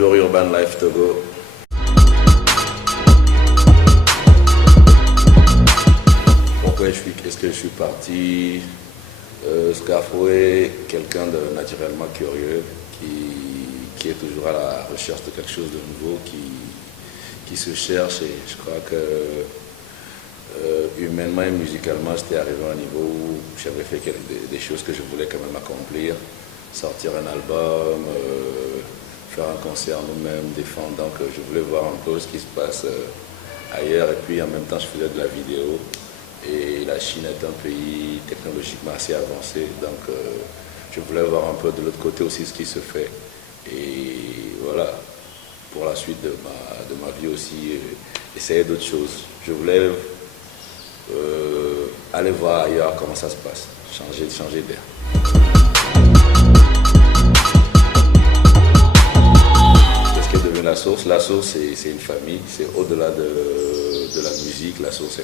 Bonjour Urban Life Togo. Pourquoi est-ce que je suis parti? Scafo est quelqu'un de naturellement curieux qui est toujours à la recherche de quelque chose de nouveau, qui se cherche, et je crois que humainement et musicalement j'étais arrivé à un niveau où j'avais fait des choses que je voulais quand même accomplir, sortir un album, faire un concert nous-mêmes, défendre. Donc je voulais voir un peu ce qui se passe ailleurs, et puis en même temps je faisais de la vidéo, et la Chine est un pays technologiquement assez avancé, donc je voulais voir un peu de l'autre côté aussi ce qui se fait, et voilà, pour la suite de ma vie aussi, essayer d'autres choses. Je voulais aller voir ailleurs comment ça se passe, changer d'air. Qu'est-ce qui est devenu La Source? La Source, c'est une famille, c'est au-delà de la musique. La Source,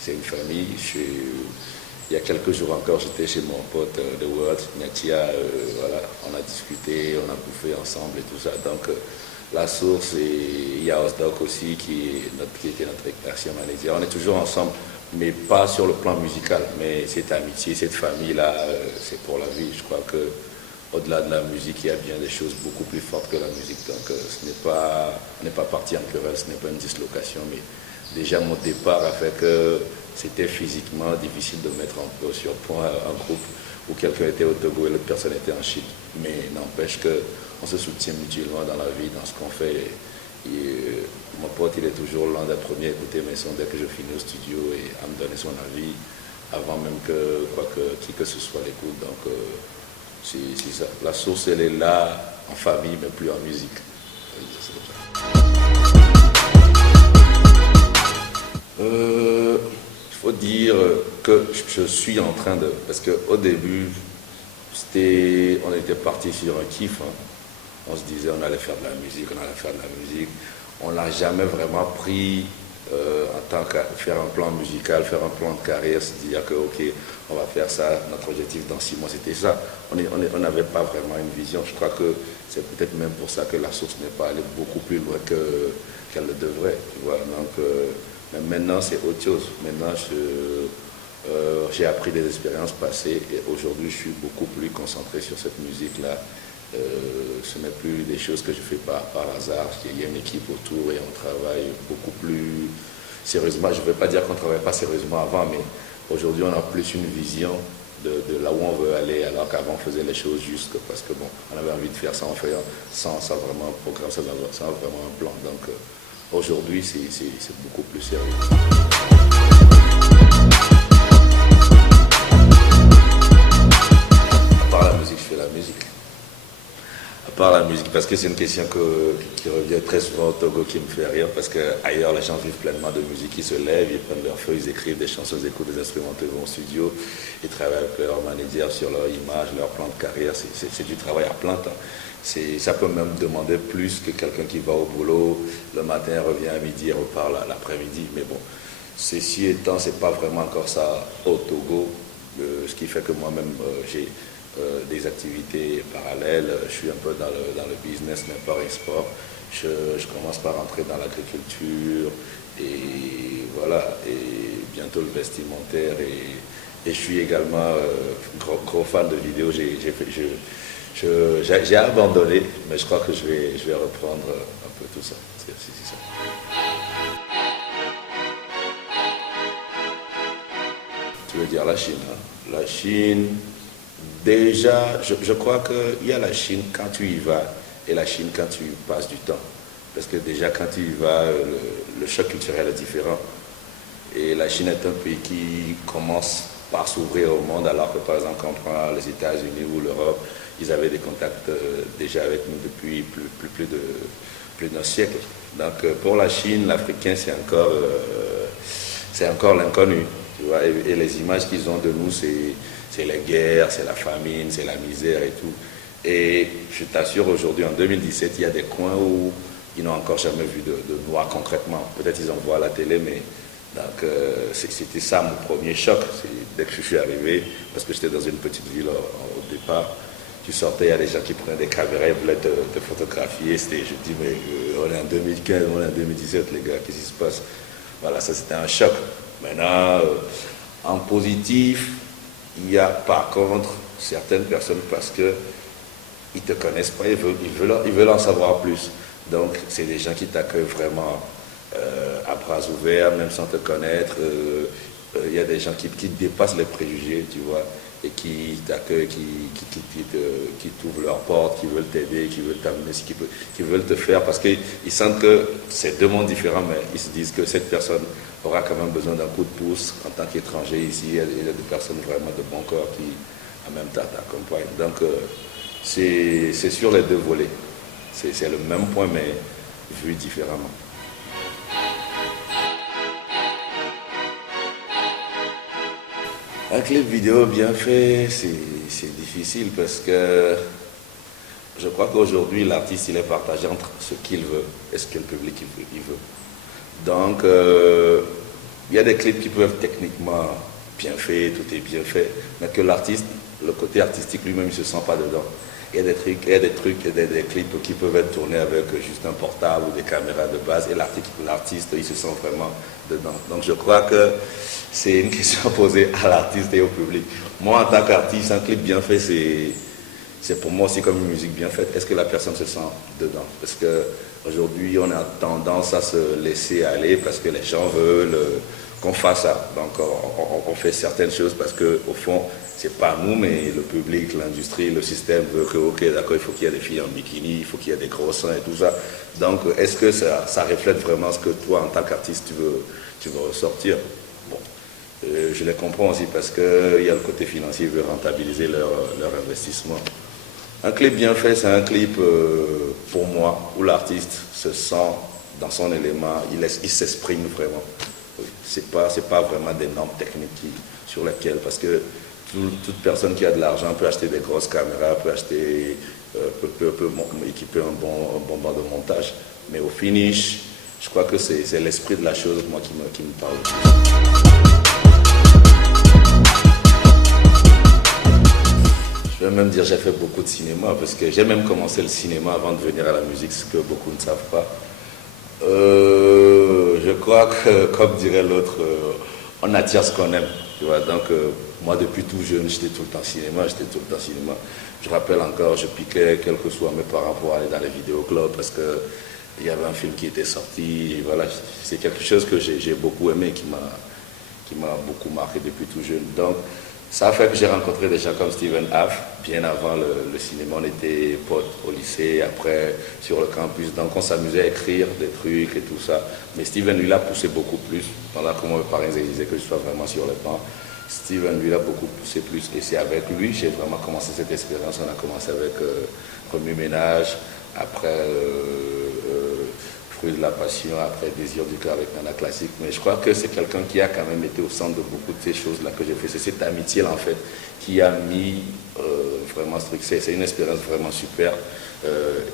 c'est une famille. Il y a quelques jours encore, j'étais chez mon pote The World, Nyatia, voilà, on a discuté, on a bouffé ensemble et tout ça. Donc La Source, et il y a Osdok aussi qui était notre ancien manager. On est toujours ensemble, mais pas sur le plan musical. Mais cette amitié, cette famille-là, c'est pour la vie. Je crois que au-delà de la musique, il y a bien des choses beaucoup plus fortes que la musique. Donc on n'est pas parti en querelle, ce n'est pas une dislocation, mais déjà mon départ a fait que c'était physiquement difficile de mettre sur point un groupe où quelqu'un était au Togo et l'autre personne était en Chine. Mais n'empêche qu'on se soutient mutuellement dans la vie, dans ce qu'on fait. Et mon pote, il est toujours l'un des premiers à écouter mes sons dès que je finis au studio et à me donner son avis avant même que qui que ce soit l'écoute. Donc c'est ça. La Source, elle est là en famille, mais plus en musique. Il faut dire que je suis en train de... Parce qu'au début, on était parti sur un kiff. Hein. On se disait on allait faire de la musique, on allait faire de la musique. On n'a jamais vraiment pris en tant que faire un plan musical, faire un plan de carrière, se dire que ok, on va faire ça, notre objectif dans 6 mois, c'était ça. On n'avait pas vraiment une vision. Je crois que c'est peut-être même pour ça que La Source n'est pas allée beaucoup plus loin qu'elle le devrait. Tu vois. Donc, mais maintenant, c'est autre chose. Maintenant, j'ai appris des expériences passées et aujourd'hui, je suis beaucoup plus concentré sur cette musique-là. Ce n'est plus des choses que je fais par hasard. Il y a une équipe autour et on travaille beaucoup plus sérieusement. Je ne veux pas dire qu'on ne travaille pas sérieusement avant, mais aujourd'hui, on a plus une vision de là où on veut aller, alors qu'avant, on faisait les choses juste parce que bon, on avait envie de faire ça sans vraiment un programme, sans vraiment un plan. Donc, aujourd'hui, c'est beaucoup plus sérieux. À part la musique, je fais la musique. À part la musique, parce que c'est une question qui revient très souvent au Togo, qui me fait rire, parce qu'ailleurs, les gens vivent pleinement de musique, ils se lèvent, ils prennent leurs feuilles, ils écrivent des chansons, ils écoutent des instrumentaux, ils vont au studio, ils travaillent avec leur manager sur leur image, leur plan de carrière, c'est du travail à plein temps. Ça peut même demander plus que quelqu'un qui va au boulot, le matin revient à midi et repart l'après-midi. Mais bon, ceci étant, c'est pas vraiment encore ça au Togo, ce qui fait que moi-même, j'ai des activités parallèles. Je suis un peu dans le business, mais pas en sport. Je commence par rentrer dans l'agriculture, et voilà, et bientôt le vestimentaire. Et je suis également gros fan de vidéos. J'ai abandonné, mais je crois que je vais reprendre un peu tout ça. C'est ça. Tu veux dire la Chine, hein? La Chine, déjà, je crois qu'il y a la Chine quand tu y vas et la Chine quand tu passes du temps. Parce que déjà, quand tu y vas, le choc culturel est différent. Et la Chine est un pays qui commence par s'ouvrir au monde, alors que par exemple, quand on prend les États-Unis ou l'Europe, ils avaient des contacts déjà avec nous depuis plus d'un siècle. Donc pour la Chine, l'Africain, c'est encore l'inconnu. Tu vois, et les images qu'ils ont de nous, c'est les guerres, c'est la famine, c'est la misère et tout. Et je t'assure, aujourd'hui, en 2017, il y a des coins où ils n'ont encore jamais vu de noirs concrètement. Peut-être ils en voient à la télé, mais donc c'était ça mon premier choc. Dès que je suis arrivé, parce que j'étais dans une petite ville au départ, Tu sortais, il y a des gens qui prenaient des caméras, ils voulaient te photographier. Je dis, mais on est en 2015, on est en 2017, les gars, qu'est-ce qui se passe? Voilà, ça c'était un choc. Maintenant, en positif, il y a par contre certaines personnes parce que ils ne te connaissent pas, ils veulent en savoir plus. Donc, c'est des gens qui t'accueillent vraiment à bras ouverts, même sans te connaître. Il y a des gens qui dépassent les préjugés, tu vois, et qui t'accueillent, qui t'ouvrent leurs portes, qui veulent t'aider, qui veulent t'amener, qui veulent te faire, parce qu'ils sentent que c'est deux mondes différents, mais ils se disent que cette personne aura quand même besoin d'un coup de pouce en tant qu'étranger ici. Il y a des personnes vraiment de bon cœur qui, en même temps, t'accompagnent. Donc, c'est sur les deux volets. C'est le même point, mais vu différemment. Un clip vidéo bien fait, c'est difficile parce que je crois qu'aujourd'hui, l'artiste, il est partagé entre ce qu'il veut et ce que le public il veut. Donc, il y a des clips qui peuvent être techniquement bien faits, tout est bien fait, mais que l'artiste, le côté artistique lui-même, il ne se sent pas dedans. Il y a des clips qui peuvent être tournés avec juste un portable ou des caméras de base et l'artiste, il se sent vraiment dedans. Donc je crois que c'est une question posée à l'artiste et au public. Moi, en tant qu'artiste, un clip bien fait, c'est pour moi aussi comme une musique bien faite. Est-ce que la personne se sent dedans? Parce qu'aujourd'hui, on a tendance à se laisser aller parce que les gens veulent qu'on fasse ça. Donc on fait certaines choses parce qu'au fond, c'est pas nous, mais le public, l'industrie, le système veut que, ok, d'accord, il faut qu'il y ait des filles en bikini, il faut qu'il y ait des gros seins et tout ça. Donc, est-ce que ça reflète vraiment ce que toi, en tant qu'artiste, tu veux ressortir? Bon, je les comprends aussi parce qu'il y a le côté financier, ils veulent rentabiliser leur investissement. Un clip bien fait, c'est un clip, pour moi, où l'artiste se sent dans son élément, il s'exprime vraiment. C'est pas vraiment des normes techniques sur lesquelles, parce que toute personne qui a de l'argent peut acheter des grosses caméras, peut équiper un bon banc de montage. Mais au finish, je crois que c'est l'esprit de la chose, moi, qui me parle. Je vais même dire j'ai fait beaucoup de cinéma, parce que j'ai même commencé le cinéma avant de venir à la musique, ce que beaucoup ne savent pas. Je crois que, comme dirait l'autre, on attire ce qu'on aime. Tu vois, donc, moi, depuis tout jeune, j'étais tout le temps cinéma, Je rappelle encore, je piquais, quels que soient mes parents, pour aller dans les vidéoclubs parce qu'il y avait un film qui était sorti. Voilà, c'est quelque chose que j'ai beaucoup aimé, qui m'a beaucoup marqué depuis tout jeune. Donc, ça a fait que j'ai rencontré des gens comme Steven Haff, bien avant le cinéma. On était potes au lycée, après sur le campus. Donc on s'amusait à écrire des trucs et tout ça. Mais Steven, lui, l'a poussé beaucoup plus. Pendant que moi, mes parents exigeaient que je sois vraiment sur le banc. Steven, lui, l'a beaucoup poussé plus. Et c'est avec lui que j'ai vraiment commencé cette expérience. On a commencé avec Premier Ménage, après Fruit de la Passion, après Désir du cœur avec Nana Classique. Mais je crois que c'est quelqu'un qui a quand même été au centre de beaucoup de ces choses-là que j'ai fait. C'est cette amitié-là, en fait, qui a mis vraiment ce truc. C'est une expérience vraiment super,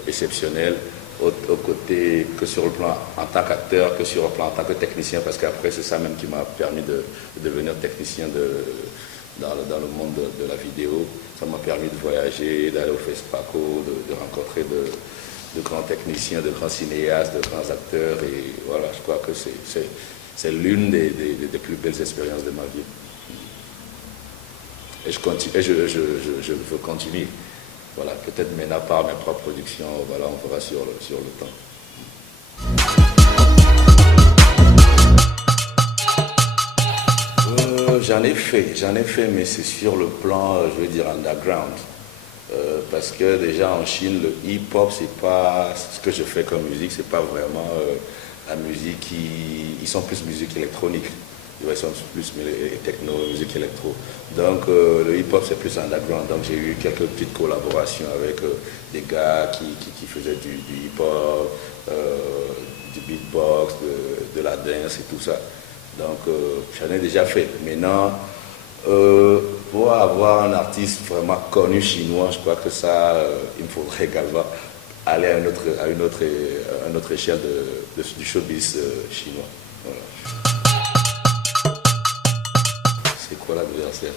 exceptionnelle, au côté que sur le plan en tant qu'acteur, que sur le plan en tant que technicien, parce qu'après, c'est ça même qui m'a permis de devenir technicien dans le monde de la vidéo. Ça m'a permis de voyager, d'aller au FESPACO, de rencontrer de grands techniciens, de grands cinéastes, de grands acteurs. Et voilà, je crois que c'est l'une des plus belles expériences de ma vie. Et je veux continuer. Voilà, peut-être maintenant par mes propres productions, voilà, on verra sur le temps. J'en ai fait, mais c'est sur le plan, je veux dire, underground. Parce que déjà en Chine, le hip-hop, c'est pas ce que je fais comme musique, c'est pas vraiment la musique ils sont plus musique électronique. Ils sont plus techno, musique électro. Donc le hip-hop, c'est plus underground. Donc j'ai eu quelques petites collaborations avec des gars qui faisaient du hip-hop, du beatbox, de la dance et tout ça. Donc j'en ai déjà fait. Maintenant, pour avoir un artiste vraiment connu chinois, je crois que ça, il me faudrait également aller à une autre échelle du showbiz chinois. Voilà. C'est quoi l'adversaire?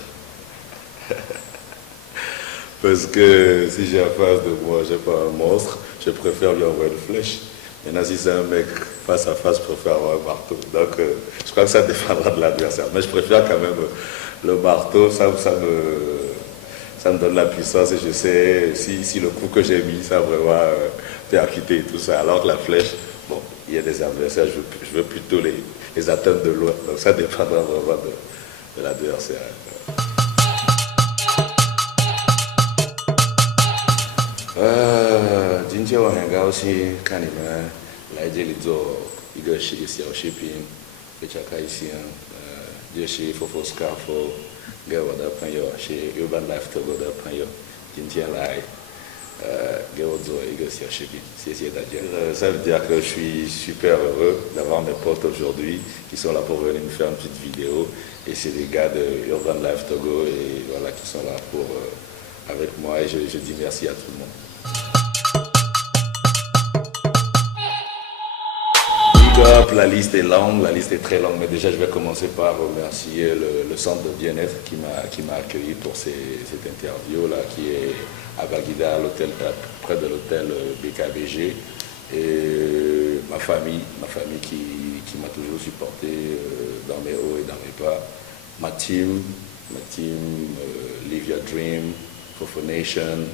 Parce que si j'ai en face de moi, j'ai pas un monstre, je préfère lui envoyer une flèche. Maintenant, si c'est un mec face à face, je préfère avoir un marteau. Donc, je crois que ça dépendra de l'adversaire. Mais je préfère quand même le marteau, ça me donne la puissance et je sais si le coup que j'ai mis, ça vraiment percuté et tout ça. Alors que la flèche, bon, il y a des adversaires, je veux plutôt les atteindre de loin. Donc, ça dépendra vraiment de l'adversaire.今天我很高兴看你们来这里做一个小视频，非常开心。也是 Fofo Scarfo 给我的朋友，是 Urban Life Togo 的朋友，今天来给我做一个小视频，谢谢大家。Ça veut dire que je suis super heureux d'avoir mes potes aujourd'hui qui sont là pour venir me faire une petite vidéo et c'est des gars de Urban Life Togo et voilà qui sont là pour avec moi et je dis merci à tout le monde. La liste est longue, la liste est très longue, mais déjà je vais commencer par remercier le centre de bien-être qui m'a accueilli pour cette interview-là, qui est à Baguida, près de l'hôtel BKBG, et ma famille qui m'a toujours supporté dans mes hauts et dans mes bas, ma team Live Your Dream, Fofo Nation,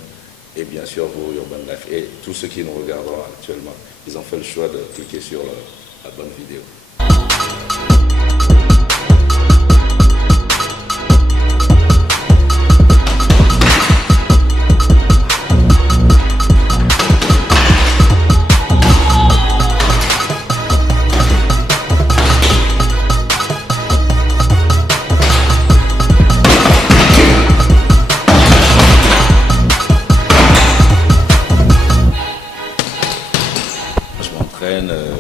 et bien sûr vos Urban Life, et tous ceux qui nous regardent actuellement, ils ont fait le choix de cliquer sur la bonne vidéo.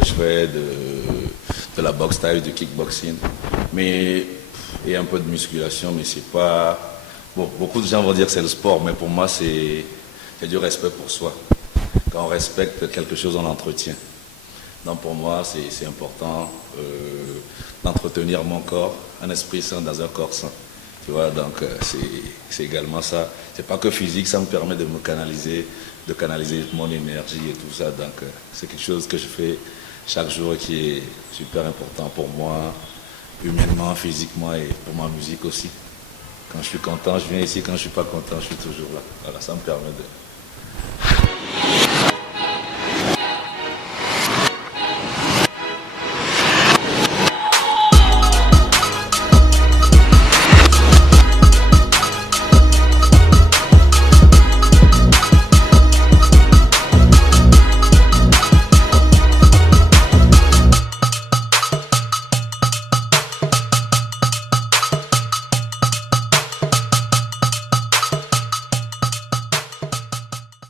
Je fais de la boxe taille, du kickboxing, mais et un peu de musculation, mais c'est pas... Bon, beaucoup de gens vont dire que c'est le sport, mais pour moi c'est du respect pour soi. Quand on respecte quelque chose, on l'entretient. Donc pour moi c'est important d'entretenir mon corps, un esprit sain dans un corps sain. Tu vois, donc c'est également ça. C'est pas que physique, ça me permet de me canaliser, de canaliser mon énergie et tout ça. Donc c'est quelque chose que je fais chaque jour qui est super important pour moi, humainement, physiquement et pour ma musique aussi. Quand je suis content, je viens ici. Quand je suis pas content, je suis toujours là. Voilà, ça me permet